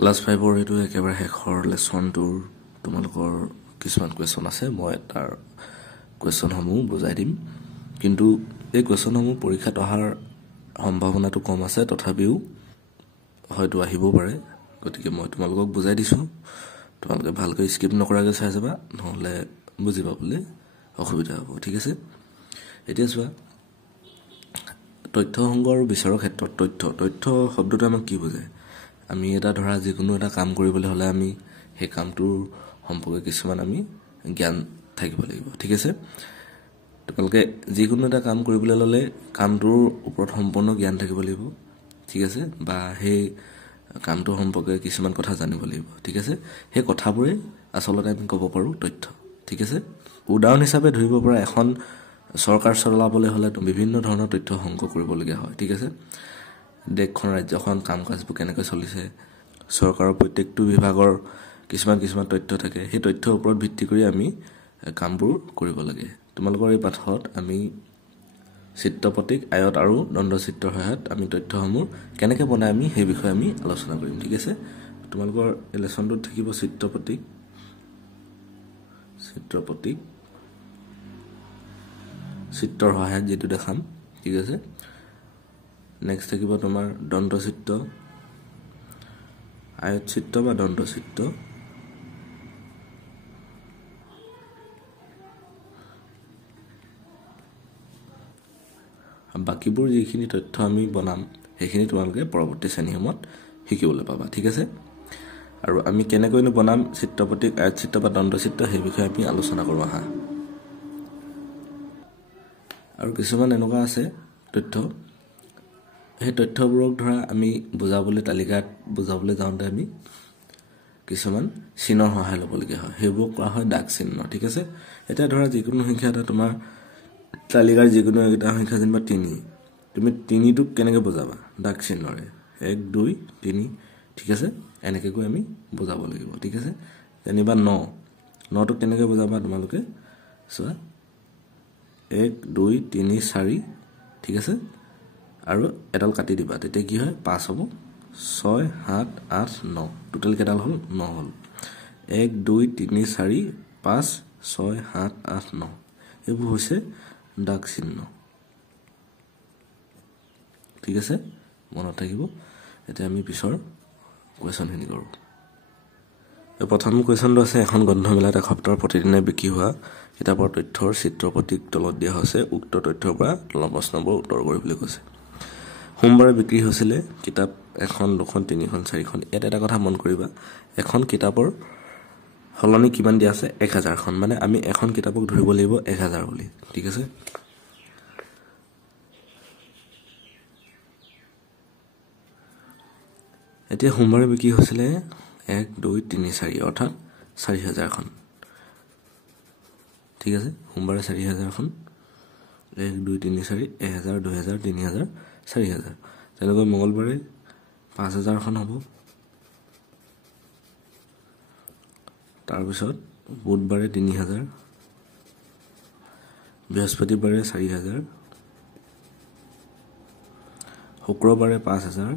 class 5 এইটো একেবাৰে শেষৰ লেছনটোৰ তোমালোকৰ কিছুমান কুৱেশ্যন আছে মই তাৰ কুৱেশ্যনসমূহ বুজাই দিম কিন্তু এই কুৱেশ্যনসমূহ পৰীক্ষাত অহাৰ সম্ভাৱনাটো কম আছে তথাপিও হয়তো আহিব পাৰে গতিকে মই তোমালোকক বুজাই দিছো তোমালোকে ভালকৈ স্কিপ নকৰাকৈ চাই যাবা নহলে বুজি পাবলৈ অসুবিধা হ'ব ঠিক আছে এতিয়া চোৱা তথ্য সংগ্ৰহ আৰু বিচাৰৰ ক্ষেত্ৰত তথ্য শব্দটো আমাক কি বুজায় আমি এটা ধৰা যিকোনো এটা কাম কৰিবলৈ হলে আমি সেই কামটোৰ সম্পৰ্কে কিছুমান আমি জ্ঞান থাকিব লাগিব ঠিক আছে তোমালোকে যিকোনো এটা কাম কৰিবলৈ ললে কামটোৰ ওপৰত সম্পূৰ্ণ জ্ঞান থাকিব লাগিব ঠিক আছে বা সেই কামটোৰ সম্পৰ্কে কিছুমান কথা জানিব লাগিব ঠিক আছে সেই কথাবোৰে আসলতে আমি ক'ব পাৰো তথ্য ঠিক আছে উদাহৰণ হিচাপে ধৰিব পৰা এখন চৰকাৰ চলাবলৈ হলে বিভিন্ন ধৰণৰ তথ্য সংগ্ৰহ কৰিবলগীয়া হয় ঠিক আছে দেশখন ৰাজ্যখন কাম-কাজবোৰ কেনেকৈ চলিছে চৰকাৰৰ প্ৰত্যেকটো বিভাগৰ কিছুমান তথ্য থাকে সেই তথ্যৰ ওপৰত ভিত্তি কৰি আমি কামবোৰ কৰিব লাগে তোমালোকৰ এই পাঠত আমি চিত্ৰপটিক আয়ত আৰু দণ্ডচিত্ৰৰ সহায়ত আমি তথ্যসমূহ কেনেকৈ বনাই আমি সেই বিষয়ে আমি আলোচনা কৰিম ঠিক আছে তোমালোকৰ এই লেছনটোত থাকিব চিত্ৰপটিক চিত্ৰৰ সহায়ত যেটো দেখাম ঠিক আছে নেক্সট থাকিব তোমাৰ দণ্ডচিত্ৰ আয়ত চিত্ৰ বা দণ্ডচিত্ৰ বাকিবোৰ যিখিনি তথ্য আমি বনাম সেইখিনি তোমালোকে পৰৱৰ্তী শ্ৰেণীসমূহত শিকিবলৈ পাবা ঠিক আছে আৰু আমি কেনেকৈনো বনাম চিত্ৰপটিক আয়ত চিত্ৰ বা দণ্ডচিত্ৰ সেই বিষয়ে আমি আলোচনা কৰোঁ আহা আৰু কিছুমান এনেকুৱা আছে তথ্য সেই তথ্যবোৰক ধৰা আমি বুজাবলৈ তালিকাত বুজাবলৈ যাওঁতে আমি কিছুমান চিহ্নৰ সহায় ল'বলগীয়া হয় সেইবোৰ কোৱা হয় দাগ চিহ্ন ঠিক আছে এটা ধৰা যিকোনো সংখ্যা এটা তোমাৰ তালিকাৰ যিকোনো এটা সংখ্যা যেনিবা 3 তুমি 3টোক কেনেকৈ বুজাবা দাগ চিহ্নৰে 1 2 3 ঠিক আছে এনেকৈ কৈ আমি বুজাব লাগিব ঠিক আছে যেনিবা 9টোক কেনেকৈ বুজাবা তোমালোকে চোৱা 1 2 3 4 ঠিক আছে আৰু এডাল কাটি দিবা তেতিয়া কি হয় 5 হ'ব 6 7 8 9 টোটাল কেডাল হ'ল 9 হ'ল 1 2 3 4 5 6 7 8 9 এইবোৰ হৈছে দাগ চিহ্ন ঠিক আছে মনত থাকিব এতিয়া আমি পিছৰ কোৱেশ্যনখিনি কৰোঁ এই প্ৰথম কোৱেশ্যনটো আছে এখন গ্ৰন্থমেলাত এসপ্তাহৰ প্ৰতিদিনে বিক্ৰী হোৱা কিতাপৰ তথ্যৰ চিত্ৰপটিক তলত দিয়া হৈছে উক্ত তথ্যৰ পৰা তলৰ প্ৰশ্নবোৰ উত্তৰ কৰিবলৈ কৈছে সোমবাৰে বিক্ৰী হৈছিলে কিতাপ এখন দুখন তিনিখন চাৰিখন ইয়াত এটা কথা মন কৰিবা এখন কিতাপৰ সলনি কিমান দিয়া আছে 1000খন মানে আমি এখন কিতাপক ধৰিব লাগিব 1000 বুলি ঠিক আছে এতিয়া সোমবাৰে বিক্ৰী হৈছিলে 1 2 3 4 অৰ্থাৎ 4000খন ঠিক আছে সোমবাৰে 4000খন 1 2 3 4 1000 2000 3000 4000 তেনেকৈ মঙ্গলবাৰে 5000খন হ'ব তাৰ পিছত বুধবাৰে 3000 বৃহস্পতিবাৰে 4000 শুক্ৰবাৰে 5000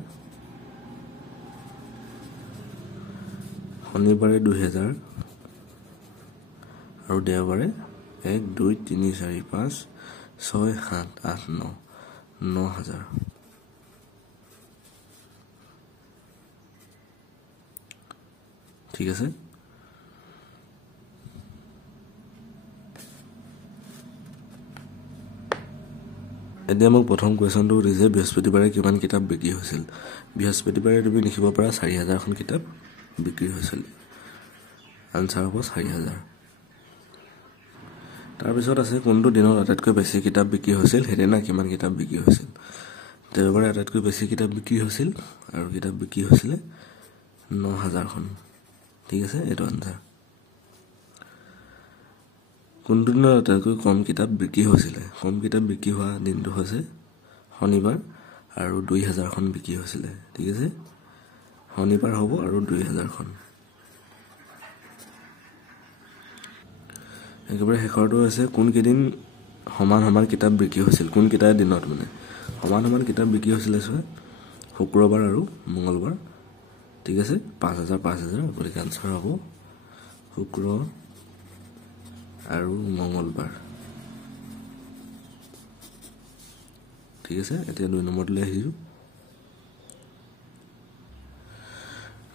শনিবাৰে 2000 আৰু দেওবাৰে 1 2 3 4 5 6 7 8 9 9000 ঠিক আছে এতিয়া মোক প্ৰথম কুৱেশ্যনটো দিছে বৃহস্পতিবাৰে কিমান কিতাপ বিক্ৰী হৈছিল বৃহস্পতিবাৰে তুমি লিখিব পৰা 4000খন কিতাপ বিক্ৰী হৈছিল আনসাৰ হ'ব 4000 তাৰ পিছত আছে কোনটো দিনত আটাইতকৈ বেছি কিতাপ বিক্ৰী হৈছিল হেদিনা কিমান কিতাপ বিক্ৰী হৈছিল দেওবাৰে আটাইতকৈ বেছি কিতাপ বিক্ৰী হৈছিল আৰু কিতাপ বিক্ৰী হৈছিল 9000খন ঠিক আছে এইটো আনসাৰ কোনটো দিনত আটাইতকৈ কম কিতাপ বিক্ৰী হৈছিল কম কিতাপ বিক্ৰী হোৱা দিনটো হৈছে শনিবাৰ আৰু 2000খন বিক্ৰী হৈছিল ঠিক আছে শনিবাৰ হ'ব আৰু 2000খন একেবাৰে শেষৰটো আছে কোন কেদিন সমান কিতাপ বিক্ৰী হৈছিল কোন কিতাপ দিনত মানে সমান কিতাপ বিক্ৰী হৈছিল চোৱা শুক্ৰবাৰ আৰু মঙ্গলবাৰ ঠিক আছে 5000 5000 গতিকে আনসাৰ হ'ব শুক্ৰ আৰু মঙ্গলবাৰ ঠিক আছে এতিয়া 2 নম্বৰলৈ আহিছো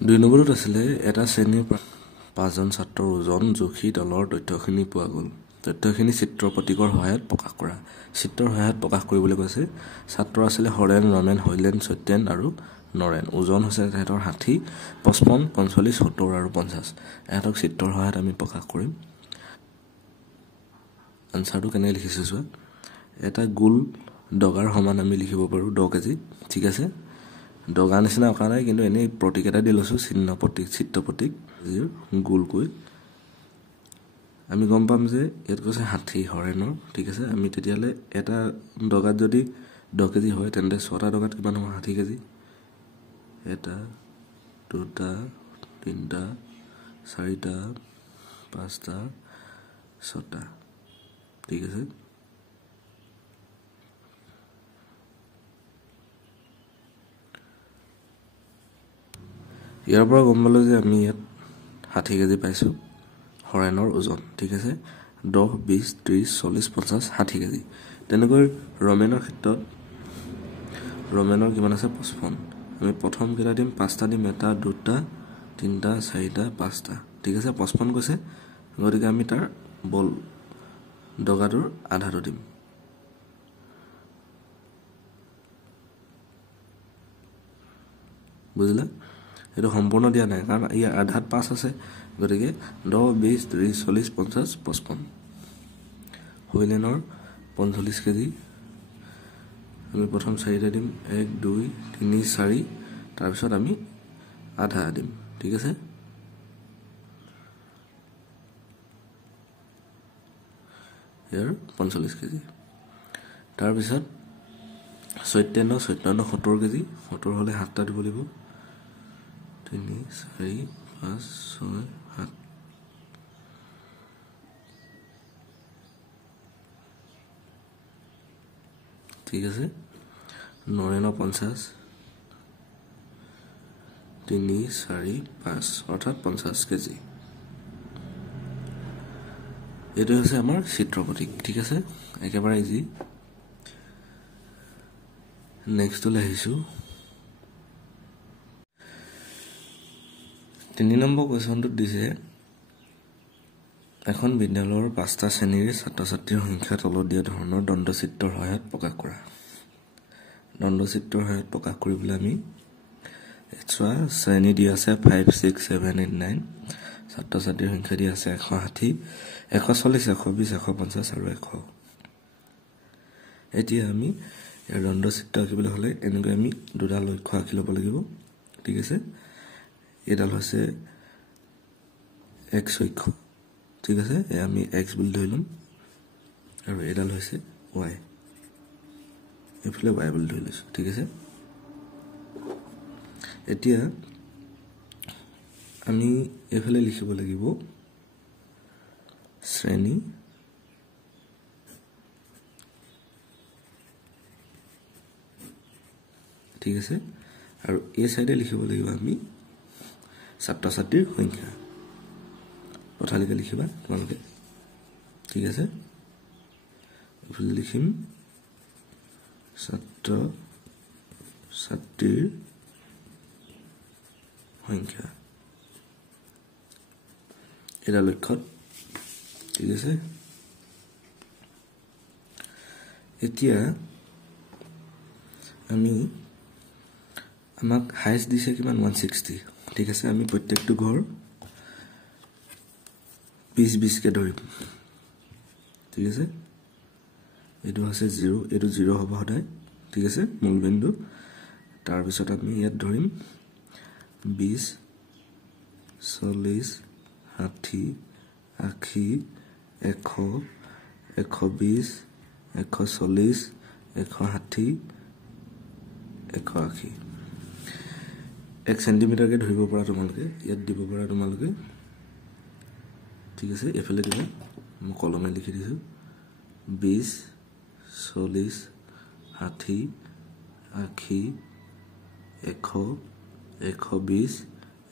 2 নম্বৰত আছিলে এটা শ্ৰেণীৰ 5জন ছাত্ৰৰ ওজন জোখি তলৰ তথ্যখিনি পোৱা গ'ল তথ্যখিনি চিত্ৰ প্ৰতীকৰ সহায়ত প্ৰকাশ কৰা চিত্ৰৰ সহায়ত প্ৰকাশ কৰিবলৈ কৈছে ছাত্ৰ আছিলে হৰেন ৰমেন হৈলেন সত্যেন আৰু নৰেন ওজন হৈছে তেহেঁতৰ 60 55 45 70 আৰু 50 এহঁতক চিত্ৰৰ সহায়ত আমি প্ৰকাশ কৰিম আনসাৰটো কেনে লিখিছো চোৱা এটা গোল ডগাৰ সমান আমি লিখিব পাৰো 10 কেজি ঠিক আছে ডগা নিচিনা অকা নাই কিন্তু এনে প্ৰতীক এটা দি লৈছো চিহ্ন প্ৰতীক চিত্ৰ প্ৰতীক গোলকৈ আমি গম পাম যে ইয়াত কৈছে 60 হৰেনৰ ঠিক আছে আমি তেতিয়ালে এটা ডগাত যদি 10 কেজি হয় তেন্তে 6টা ডগাত কিমান হ'ব 60 কেজি এটা দুটা তিনটা চাৰিটা পাঁচটা ছটা ঠিক আছে ইয়াৰ পৰা গম পালো যে আমি ইয়াত 60 কেজি পাইছো হৰেনৰ ওজন ঠিক আছে 10 20 30 40 50 60 কেজি তেনেকৈ ৰমেনৰ ক্ষেত্ৰত ৰমেনৰ কিমান আছে 55 আমি প্ৰথম কেইটা দিম 5টা দিম এটা দুটা তিনটা চাৰিটা পাঁচটা ঠিক আছে 55 কৈছে গতিকে আমি তাৰ বল ডগাটোৰ আধাটো দিম বুজিলা এটো সম্পূৰ্ণ দিয়া নাই কাৰণ ইয়াৰ আধাত 5 আছে গতিকে 10 20 30 40 50 55 হৈলেনৰ 45 কেজি আমি প্ৰথম 4টা দিম 1 2 3 4 তাৰ পিছত আমি আধা দিম ঠিক আছে ইয়াৰ 45 কেজি তাৰ পিছত 57 70 কেজি 70 হলে 7টা দিব লাগিব 3 4 5 6 7 ঠিক আছে নৰেনৰ 50 3 4 5 অৰ্থাৎ 50 কেজি এটো হৈছে আমাৰ চিত্ৰ প্ৰতীক ঠিক আছে একেবাৰে ইজি নেক্সট লৈ আহিছো 3 নম্বৰ কোৱেশ্যনটো দিছে এখন বিদ্যালয়ৰ 5টা শ্ৰেণীৰ ছাত্ৰ-ছাত্ৰীৰ সংখ্যা তলত দিয়া ধৰণৰ দণ্ডচিত্ৰৰ সহায়ত প্ৰকাশ কৰা দণ্ডচিত্ৰৰ সহায়ত প্ৰকাশ কৰিবলৈ আমি চোৱা শ্ৰেণী দিয়া আছে 5 6 7 8 9 ছাত্ৰ-ছাত্ৰীৰ সংখ্যা দিয়া আছে 160 140 120 150 আৰু 100 এতিয়া আমি এই দণ্ডচিত্ৰ আঁকিবলৈ হলে এনেকৈ আমি দুটা লক্ষ্য আঁকি ল'ব লাগিব ঠিক আছে এডাল হৈছে x অক্ষ ঠিক আছে আমি x বুলি ধৰি লম আৰু এডাল হৈছে y এফালে y বুলি ধৰি লৈছো ঠিক আছে এতিয়া আমি এফালে লিখিব লাগিব শ্ৰেণী ঠিক আছে আৰু এই সাইডে লিখিব লাগিব আমি ছাত্ৰ-ছাত্ৰীৰ সংখ্যা কথালিকে লিখিবা তোমালোকে ঠিক আছে এফালে লিখিম ছাত্ৰ-ছাত্ৰীৰ সংখ্যা এটা লক্ষ্যত ঠিক আছে এতিয়া আমি আমাক হাইস্ট দিছে কিমান 160 ঠিক আছে আমি প্ৰত্যেকটো ঘৰ 20 কে ধৰিম ঠিক আছে এটো আছে 0 এটো 0 হ'ব হদায় ঠিক আছে মূলবিন্দু তাৰ পিছত আমি ইয়াত ধৰিম 20 40 60 80 100 120 140 160 180 1 সেন্টিমিটাৰ কে ধৰিব পৰা তোমালোকে ইয়াত দিব পৰা তোমালোকে ঠিক আছে এফালে দিবা মই কলমে লিখি দিছো 20 40 60 80 100 120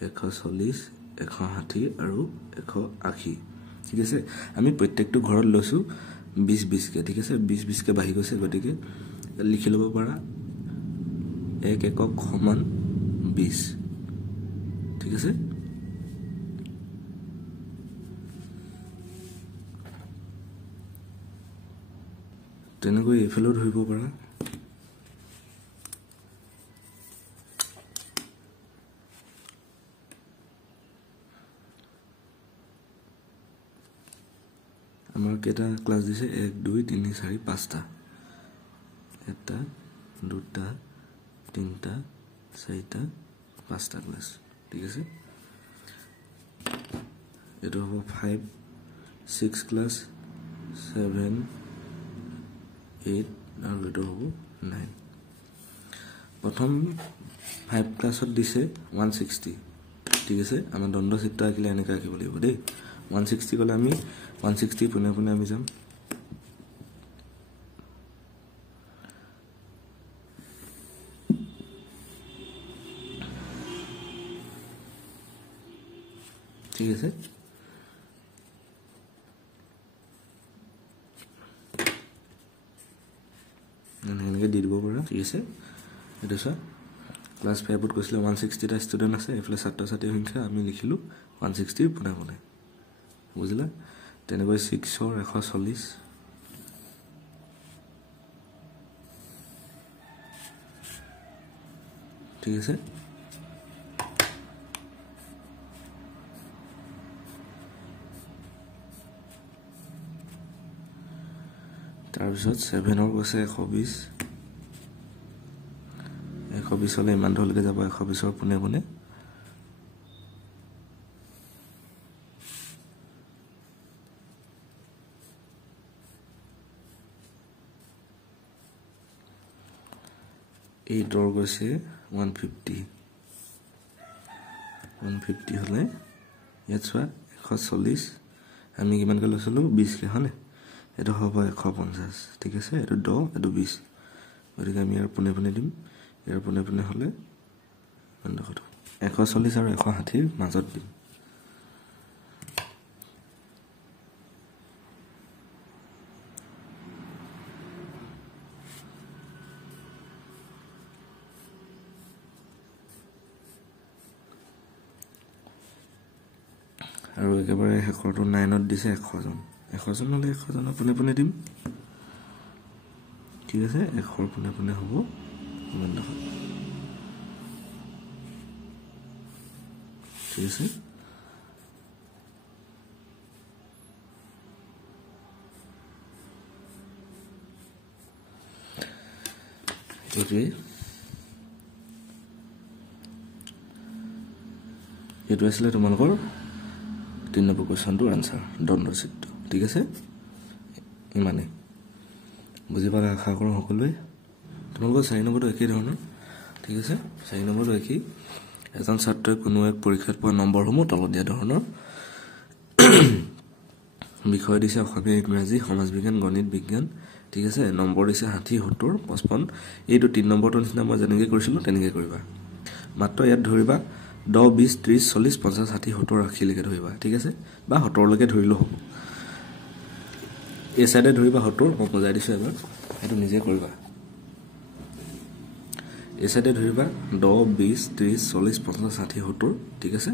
140 160 আৰু 180 ঠিক আছে আমি প্ৰত্যেকটো ঘৰত লৈছো 20 কে ঠিক আছে 20 কে বাহি গৈছে গতিকে লিখি লব পাৰা 1 একক সমান 20 ঠিক আছে তেনেকৈ এফেলো ধৰিব পাৰা আমাৰ কেটা ক্লাস দিছে 1 2 3 4 5টা এটা দুটা তিনটা চাৰিটা পাঁচটা ক্লাস ঠিক আছে এটো হ'ব 5 6 ক্লাস 7 8 আৰু এটো হ'ব 9 প্ৰথম 5 ক্লাসত দিছে 160 ঠিক আছে আমাৰ দণ্ড চিত্ৰ আকিলে এনেকা আকিব লাগিব দেই 160 কলে আমি 160 পুনে পুনে আমি যাম ঠিক আছে এনেকে দি দিব পাৰা ঠিক আছে এটো সা ক্লাস 5 ত কৈছিল 160 টা ষ্টুডেন্ট আছে এফলে ছাত্ৰ ছাত্ৰীৰ সংখ্যা আমি লিখিলো 160 পুনে পুনে বুজিলা তেনেকৈ 6 ৰ 140 ঠিক আছে তাৰ পিছত 7 ৰ কৈছে 120 হলে ইমান ধৰলৈকে যাব 120 ৰ পুনে পুনে এই ডৰ গৈছে 150 হলে ইয়াত চোৱা 140 আমি কিমান কৈ লৈছিলো 20 কে হলে এটো হ'ব 150 ঠিক আছে এটো 10 এটো 20 গতিকে আমি ইয়াৰ পুনে পুনে দিম ইয়াৰ পুনে পুনে হলে 140 আৰু 160 ৰ মাজত দিম আৰু একেবাৰে হেকৰটো 9 ত দিছে 100 জন হলে 100 জন পুনে পুনে দিম ঠিক আছে 100 পুনে পুনে হ'ব ইমান দেখো ঠিক আছে এটো আছিল তোমালোকৰ 3 নম্বৰ কোৱেশ্চনটোৰ আনসাৰ দণ্ড চিত্ৰ ঠিক আছে ইমানে বুজি পালে আশা কৰোঁ সকলোৱে তোমালোকৰ 4 নম্বৰটো একেই ধৰণৰ ঠিক আছে 4 নম্বৰটো একেই এজন ছাত্ৰই কোনো এক পৰীক্ষাত পোৱা নম্বৰসমূহ তলত দিয়া ধৰণৰ বিষয় দিছে অসমীয়া ইংৰাজী সমাজ বিজ্ঞান গণিত বিজ্ঞান ঠিক আছে নম্বৰ দিছে 60 70 55 এইটো 3 নম্বৰটো নিচিনা মই যেনেকৈ কৰিছিলো তেনেকৈ কৰিবা মাত্ৰ ইয়াত ধৰিবা 10 20 30 40 50 60 70 80 লৈকে ধৰিবা ঠিক আছে বা 70 লৈকে ধৰিলো হ'ব এই সাইডে ধৰিবা 70 মই বুজাই দিছো এবাৰ এটো নিজে কৰিবা এই সাইডে ধৰিবা 10 20 30 40 50 60 70 ঠিক আছে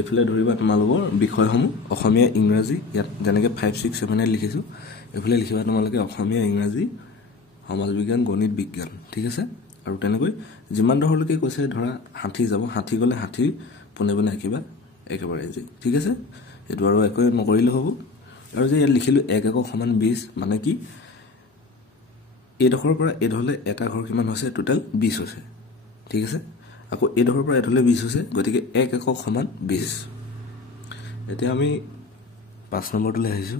এফালে ধৰিবা তোমালোকৰ বিষয়সমূহ অসমীয়া ইংৰাজী ইয়াত যেনেকৈ 5 6 7 8 লিখিছো এফালে লিখিবা তোমালোকে অসমীয়া ইংৰাজী সমাজ বিজ্ঞান গণিত বিজ্ঞান ঠিক আছে আৰু তেনেকৈ যিমান ধৰলৈকে কৈছে ধৰা 60 যাব 60 গলে 60 পুনে পুনে আকিবা একেবাৰে যি ঠিক আছে এটো আৰু একো নকৰিলে হ'ব আৰু যে ইয়াত লিখিলো 1 একক সমান 20 মানে কি এই ডখৰৰ পৰা এই ধলে এটা ঘৰ কিমান হৈছে টোটাল 20 হৈছে ঠিক আছে আকৌ এই ডখৰৰ পৰা এই ধলে 20 হৈছে গতিকে 1 একক সমান 20 এতিয়া আমি 5 নম্বৰটোলৈ আহিছো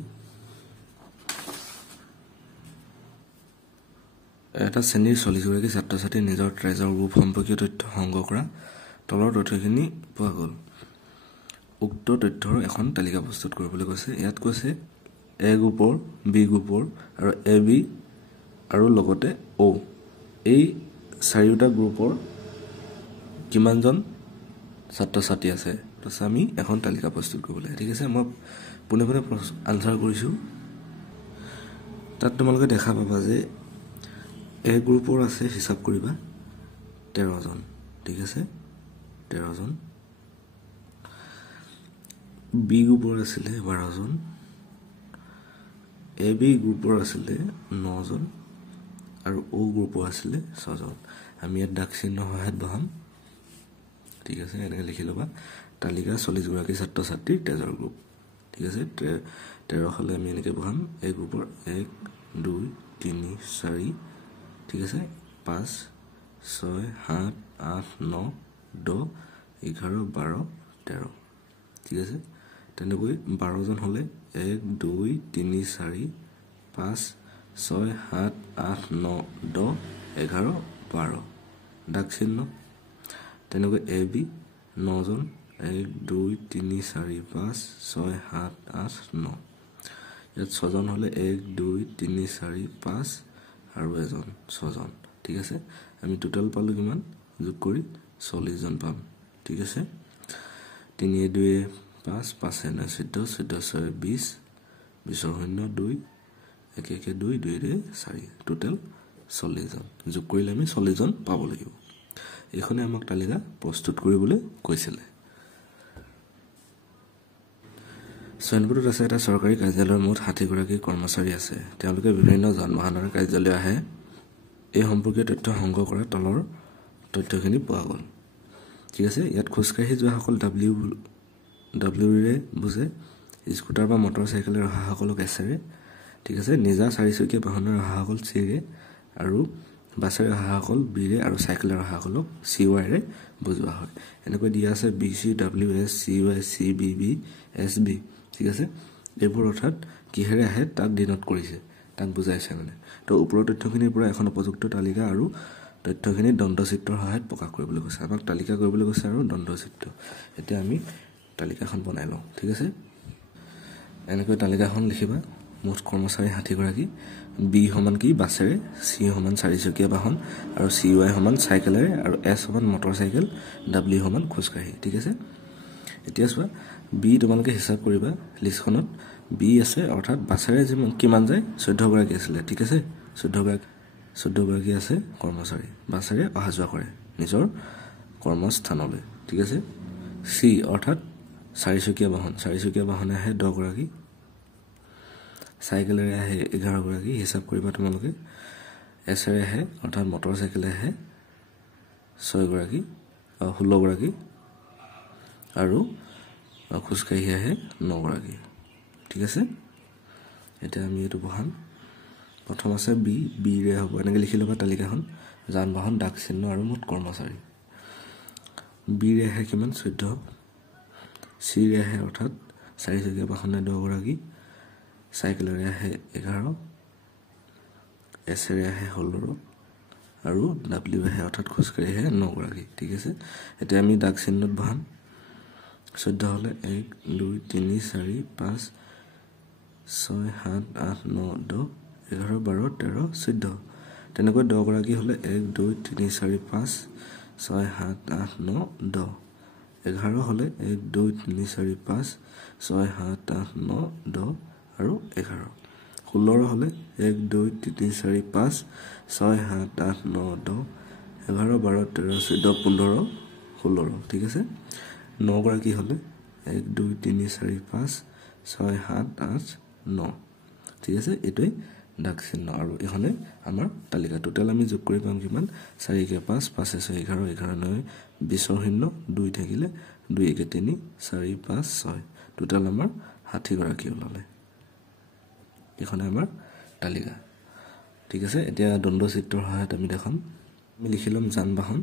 এটা শ্ৰেণীৰ 40 গৰাকী ছাত্ৰ ছাত্ৰী নিজৰ ট্ৰেজাৰ গ্ৰুপ সম্পৰ্কীয় তথ্য সংগ্ৰহ কৰা তলৰ তথ্যখিনি পোৱা গ'ল উক্ত তথ্যৰ এখন তালিকা প্ৰস্তুত কৰিবলৈ কৈছে ইয়াত কৈছে এ গ্ৰুপৰ বি গ্ৰুপৰ আৰু এ বি আৰু লগতে ও এই চাৰিটা গ্ৰুপৰ কিমানজন ছাত্ৰ ছাত্ৰী আছে তাৰপিছত আমি এখন তালিকা প্ৰস্তুত কৰিব লাগে ঠিক আছে মই পোনে পোনে আনচাৰ কৰিছোঁ তাত তোমালোকে দেখা পাবা যে এ গ্ৰুপৰ আছে হিচাপ কৰিবা 13 জন ঠিক আছে 13 জন বি গ্ৰুপৰ আছিলে 12 জন এ বি গ্ৰুপৰ আছিলে 9 জন আৰু ও গ্ৰুপৰ আছিলে 6 জন আমি ইয়াত দাগ চিহ্ন সহায়ত বহাম ঠিক আছে এনেকৈ লিখি ল'বা তালিকা 40 গৰাকী ছাত্ৰ ছাত্ৰীৰ তেজৰ গ্ৰুপ ঠিক আছে 13 হলে আমি এনেকৈ বহাম এ গ্ৰুপৰ 1 2 3 4 ঠিক আছে 5 6 7 8 9 10 11 12 13 ঠিক আছে তেনেকৈ 12 জন হলে 1 2 3 4 5 6 7 8 9 10 11 12 দাগ চিহ্ন তেনেকৈ এ বি 9 জন 1 2 3 4 5 6 7 8 9 ইয়াত 6 জন হলে 1 2 3 4 5 আৰু এজন 6 জন ঠিক আছে আমি টোটাল পালো কিমান যোগ কৰি 40 জন পাম ঠিক আছে 3 2 5 5 9 14 14 6 20 20 0 2 1 1 2 2 4 টোটাল 40 জন যোগ কৰিলে আমি 40 জন পাব লাগিব এইখনে আমাক তালিকা প্ৰস্তুত কৰিবলৈ কৈছিলে সৈনপুৰত আছে এটা চৰকাৰী কাৰ্যালয়ৰ মুঠ 60 গৰাকী কৰ্মচাৰী আছে তেওঁলোকে বিভিন্ন যান-বাহনৰ কাৰ্যালয় আহে এই সম্পৰ্কীয় তথ্য সংগ্ৰহ কৰা তলৰ তথ্যখিনি পোৱা গ'ল ঠিক আছে ইয়াত খোজকাঢ়ি যোৱা সকল ডব্লিউ ৰে বুজে স্কুটাৰ বা মটৰ চাইকেলৰ অহা সকলক এছেৰে ঠিক আছে নিজা চাৰিচকীয়া বাহনৰ অহা সকল চিৰে আৰু বাছেৰে অহা সকল বিৰে আৰু চাইকেলৰ অহা সকলক CY ৰে বুজোৱা হয় এনেকৈ দিয়া আছে BCWS CY CBB SB ঠিক আছে এইবোৰ অৰ্থাৎ কিহেৰে আহে তাক ডিনোট কৰিছে তাক বুজাইছে মানে তো ওপৰৰ তথ্যখিনিৰ পৰা এখন উপযুক্ত তালিকা আৰু তথ্যখিনি দণ্ডচিত্ৰৰ সহায়ত প্ৰকাশ কৰিবলৈ কৈছে আমাক তালিকা কৰিবলৈ কৈছে আৰু দণ্ডচিত্ৰ এতিয়া আমি তালিকাখন বনাই লওঁ ঠিক আছে এনেকৈ তালিকাখন লিখিবা মুঠ কৰ্মচাৰী 60 গৰাকী বি সমান কি বাছেৰে সি সমান চাৰিচকীয়া বাহন আৰু CY সমান চাইকেলেৰে আৰু এছ সমান মটৰ চাইকেল W সমান খোজকাঢ়ি ঠিক আছে এতিয়া চোৱা বি তোমালোকে হিচাপ কৰিবা লিষ্টখনত বি আছে অৰ্থাৎ বাছেৰে কিমান যায় 14 গৰাকী আছিল ঠিক আছে 14 গৰাকী আছে কৰ্মচাৰী বাছেৰে অহা যোৱা কৰে নিজৰ কৰ্মস্থানলৈ ঠিক আছে সি অৰ্থাৎ চাৰিচকীয়া বাহনে আহে 10 গৰাকী চাইকেলেৰে আহে 11 গৰাকী হিচাপ কৰিবা তোমালোকে এছেৰে আহে অৰ্থাৎ মটৰ চাইকেলে আহে 6 গৰাকী 16 গৰাকী আৰু খোজকাঢ়ি আহে 9 গৰাকী ঠিক আছে এতিয়া আমি এইটো বহাম প্ৰথম আছে বি ৰে হ'ব এনেকৈ লিখি ল'বা তালিকাখন যান বাহন দাগ চিহ্ন আৰু মুঠ কৰ্মচাৰী বি ৰে আহে কিমান 14 চি ৰে আহে অৰ্থাৎ চাৰিচকীয়া বাহনে 10 গৰাকী চাইকেলেৰে আহে 11 এছেৰে আহে 16 আৰু W আহে অৰ্থাৎ খোজকাঢ়ি আহে 9 গৰাকী ঠিক আছে এতিয়া আমি দাগ চিহ্নত বহাম 14 হলে 1 2 3 4 5 6 7 8 9 10 11 12 13 14 তেনেকৈ 10 গৰাকী হলে 1 2 3 4 5 6 7 8 9 10 11 হলে 1 2 3 4 5 6 7 8 9 10 আৰু 11 16 হলে 1 2 3 4 5 6 7 8 9 10 11 12 13 14 15 16 ঠিক আছে 9 গৰাকী হলে 1 2 3 4 5 6 7 8 9 ঠিক আছে এটোই দাগ চিহ্ন আৰু এখনে আমাৰ তালিকা টোটাল আমি যোগ কৰি পাম কিমান 4 কে 5 5 6 11 11 9 20 0 2 থাকিলে 2 1 3 4 5 6 টোটাল আমাৰ 60 গৰাকী ওলালে এখনে আমাৰ তালিকা ঠিক আছে এতিয়া দণ্ডচিত্ৰৰ সহায়ত আমি দেখাম আমি লিখিলম যান বাহন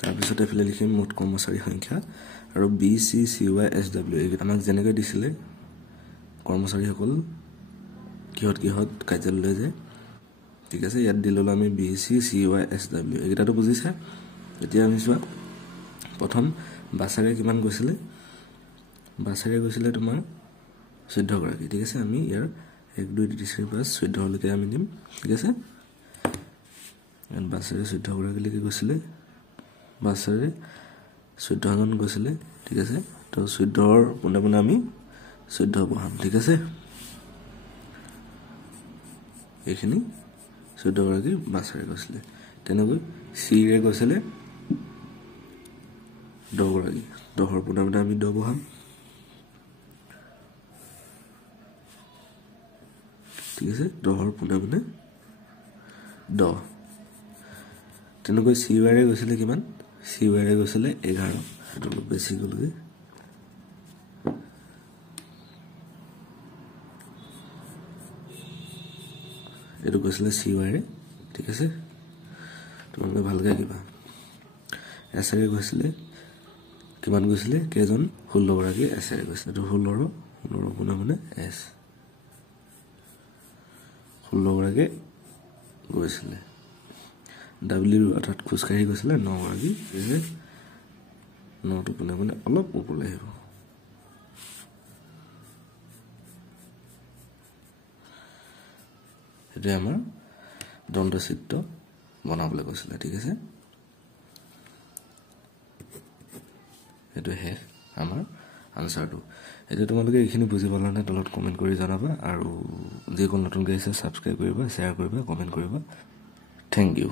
তাৰ পিছত এফালে লিখিম মুঠ কৰ্মচাৰী সংখ্যা আৰু BCCY SW আমাক যেনেকৈ দিছিলে কৰ্মচাৰীসকল কিহত কাৰ্যালয়লৈ যায় ঠিক আছে ইয়াত দিললো আমি BCCY SW এটাটো বুজিছা এতিয়া আমি চোৱা প্ৰথম বাছেৰে কিমান গৈছিলে বাছেৰে গৈছিলে তোমাৰ 14 গৰাকী ঠিক আছে আমি ইয়াৰ 1 2 3 4 5 14 লৈকে আমি দিম ঠিক আছে বাছেৰে 14 গৰাকী লৈকে গৈছিলে বাছেৰে 14জন গৈছিলে ঠিক আছে তো 14ৰ পোনে পোনে আমি 14 বহাম ঠিক আছে এইখিনি 14 গৰাকী বাছেৰে গৈছিলে তেনেকৈ চি ৰে গৈছিলে 10 গৰাকী 10ৰ পোনে পোনে আমি 10 বহাম ঠিক আছে 10ৰ পোনে পোনে 10 তেনেকৈ চি ৰে গৈছিলে কিমান চি ৰে গৈছিলে 11 এটো বেছি গলগে এটো গৈছিলে চি ৰে ঠিক আছে তোমালোকে ভালকে কিবা এছৰে গৈছিলে কিমান গৈছিলে কেজন 16 গৰাকী এছৰে গৈছিলে তো 16 পোনে পোনে এছ 16 গৰাকী গৈছিলে ডব্লিউ অৰ্থাৎ খুচকাঢ়ি গৈছিলে 9 গৰাকী যে 9 টো পোনে পোনে অলপ ওপৰলৈ আহিব এটা আমাৰ দণ্ড চিত্ৰ বনাবলৈ কৈছিলে ঠিক আছে এটো হে আমাৰ আনসাৰটো এটা তোমালোকে এইখিনি বুজি পালা নে তলত কমেন্ট কৰি জনাবা আৰু যে কোন নতুন গাইছে সাবস্ক্ৰাইব কৰিবা শেয়াৰ কৰিবা কমেন্ট কৰিবা থ্যাংক ইউ